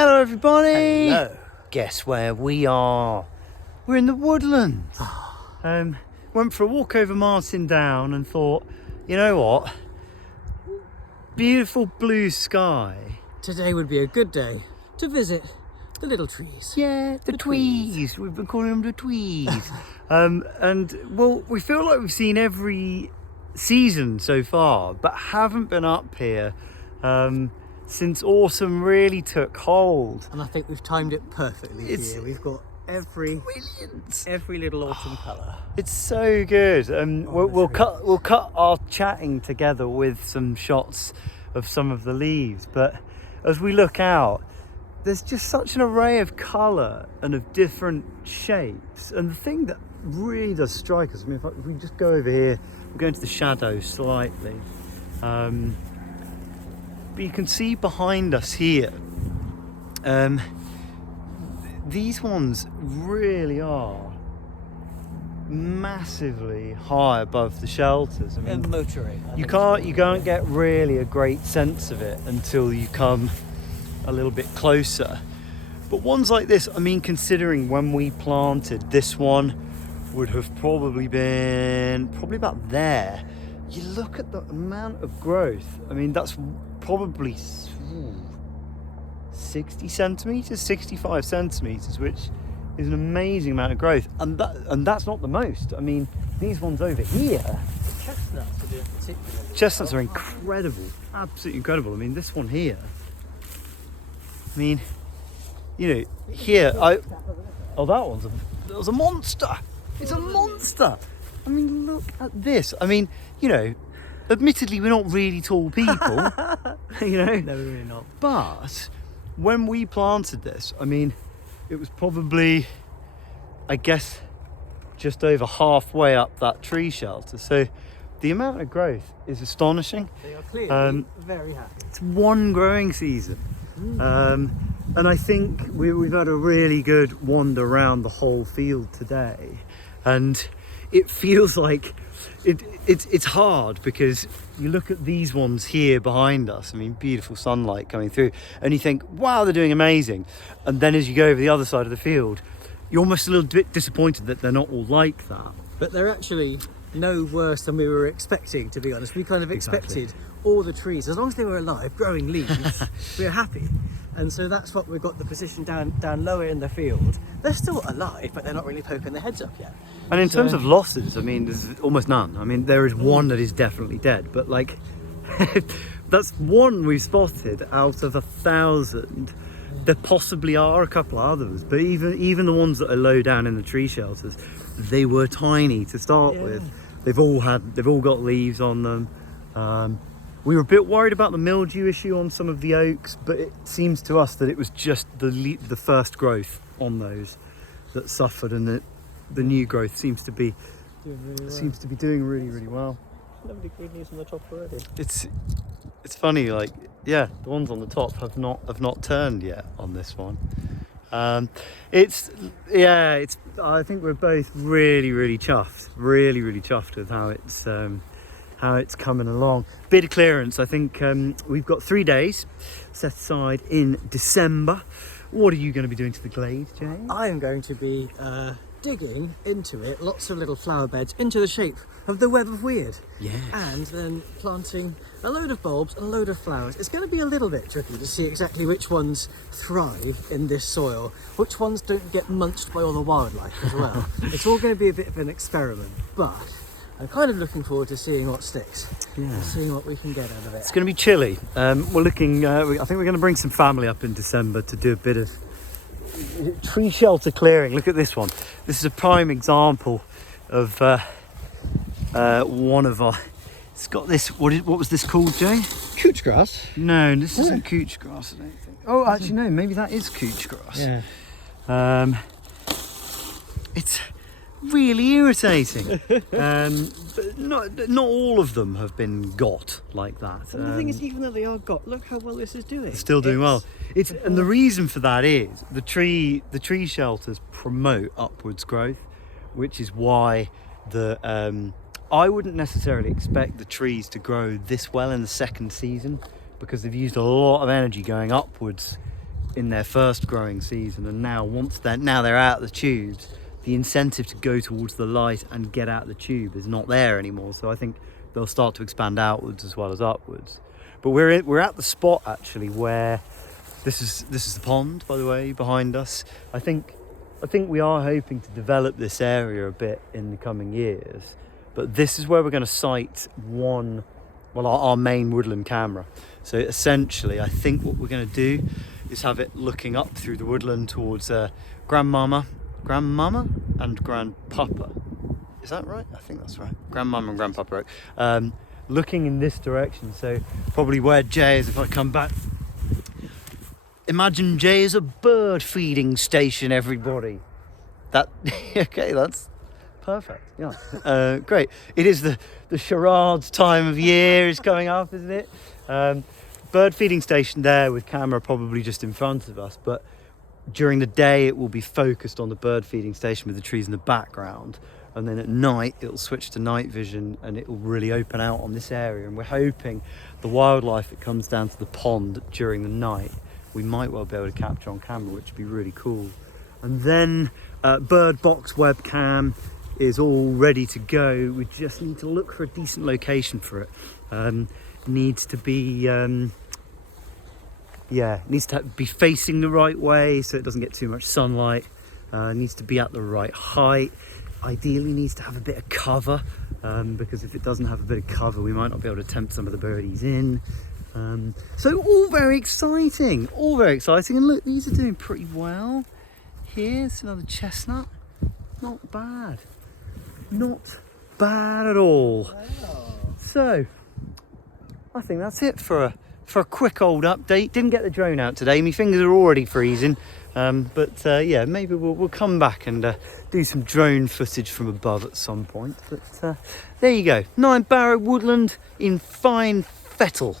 Hello everybody! Hello. Guess where we are? We're in the woodland. Went for a walk over Martin Down and thought, you know what? Beautiful blue sky. Today would be a good day to visit the little trees. Yeah, the twees. We've been calling them the twees. And well, we feel like we've seen every season so far, but haven't been up here since autumn really took hold. And I think we've timed it perfectly here. We've got every little autumn colour. It's so good. We'll cut our chatting together with some shots of some of the leaves, but as we look out, there's just such an array of colour and of different shapes. And the thing that really does strike us, I mean, if we just go over here, we'll go into the shadow slightly. But you can see behind us here, these ones really are massively high above the shelters. I mean, motoring. you can't get really a great sense of it until you come a little bit closer. But ones like this, I mean, considering when we planted, this one would have probably been about there. You look at the amount of growth. I mean, that's probably 60 centimeters, 65 centimeters, which is an amazing amount of growth. And that's not the most. I mean, these ones over here, Chestnuts are doing particularly. chestnuts are incredible, absolutely incredible. I mean, this one here, I mean, you know, here, that was a monster. It's a monster. I mean, look at this. I mean, you know, admittedly, we're not really tall people, you know. No, we're really not. But when we planted this, I mean, it was probably, I guess, just over halfway up that tree shelter. So the amount of growth is astonishing. They are clearly very happy. It's one growing season. And I think we've had a really good wander around the whole field today. And it feels like it's hard because you look at these ones here behind us. I mean, beautiful sunlight coming through, and you think, wow, they're doing amazing. And then as you go over the other side of the field, you're almost a little bit disappointed that they're not all like that. But they're actually no worse than we were expecting, to be honest. We kind of expected all the trees, as long as they were alive, growing leaves, we were happy. And so that's what we've got the position down lower in the field. They're still alive, but they're not really poking their heads up yet. And in terms of losses, I mean, there's almost none. I mean, there is one that is definitely dead, but like, that's one we've spotted out of 1,000. There possibly are a couple others, but even the ones that are low down in the tree shelters, they were tiny to start with. They've all got leaves on them. We were a bit worried about the mildew issue on some of the oaks, but it seems to us that it was just the first growth on those that suffered, and the new growth seems to be doing really, really well. Lovely green leaves on the top already. It's funny, like, yeah, the ones on the top have not turned yet on this one. I think we're both really, really chuffed with how it's coming along. Bit of clearance. I think we've got 3 days set aside in December. What are you going to be doing to the glade, Jay? I am going to be digging into it, lots of little flower beds into the shape of the web of weird. Yes. And then planting a load of bulbs and a load of flowers. It's going to be a little bit tricky to see exactly which ones thrive in this soil, which ones don't get munched by all the wildlife as well. It's all going to be a bit of an experiment, but I'm kind of looking forward to seeing what sticks, and seeing what we can get out of it. It's going to be chilly. We're looking. I think we're going to bring some family up in December to do a bit of tree shelter clearing. Look at this one. This is a prime example of one of our. It's got this. What was this called, Jay? Couch grass? No, this isn't couch grass. I don't think. Oh, actually, no. Maybe that is couch grass. Yeah. It's really irritating. But not all of them have been got like that. And the thing is, even though they are got, look how well this is doing. Still doing well. And the reason for that is the tree shelters promote upwards growth, which is why I wouldn't necessarily expect the trees to grow this well in the second season, because they've used a lot of energy going upwards in their first growing season, and now they're out of the tubes, the incentive to go towards the light and get out of the tube is not there anymore. So I think they'll start to expand outwards as well as upwards. But we're at the spot actually where this is the pond, by the way, behind us. I think we are hoping to develop this area a bit in the coming years, but this is where we're going to site our main woodland camera. So essentially, I think what we're going to do is have it looking up through the woodland towards grandmama and grandpapa. Is that right? I think that's right. Grandmama and grandpapa, right? Looking in this direction. So probably where Jay is, if I come back. Imagine Jay is a bird feeding station, everybody. Okay, that's perfect. Yeah, great. It is the charades time of year is coming up, isn't it? Bird feeding station there with camera probably just in front of us, but during the day it will be focused on the bird feeding station with the trees in the background, and then at night it'll switch to night vision and it will really open out on this area. And we're hoping the wildlife that comes down to the pond during the night we might well be able to capture on camera, which would be really cool. And then bird box webcam is all ready to go. We just need to look for a decent location for it. Needs to be be facing the right way so it doesn't get too much sunlight. Needs to be at the right height. Ideally needs to have a bit of cover, because if it doesn't have a bit of cover we might not be able to tempt some of the birdies in. So all very exciting, and look, these are doing pretty well. Here's another chestnut. Not bad at all. Wow. So I think that's it for a quick old update. Didn't get the drone out today, my fingers are already freezing, but maybe we'll come back and do some drone footage from above at some point. But there you go, Ninebarrow woodland in fine fettle.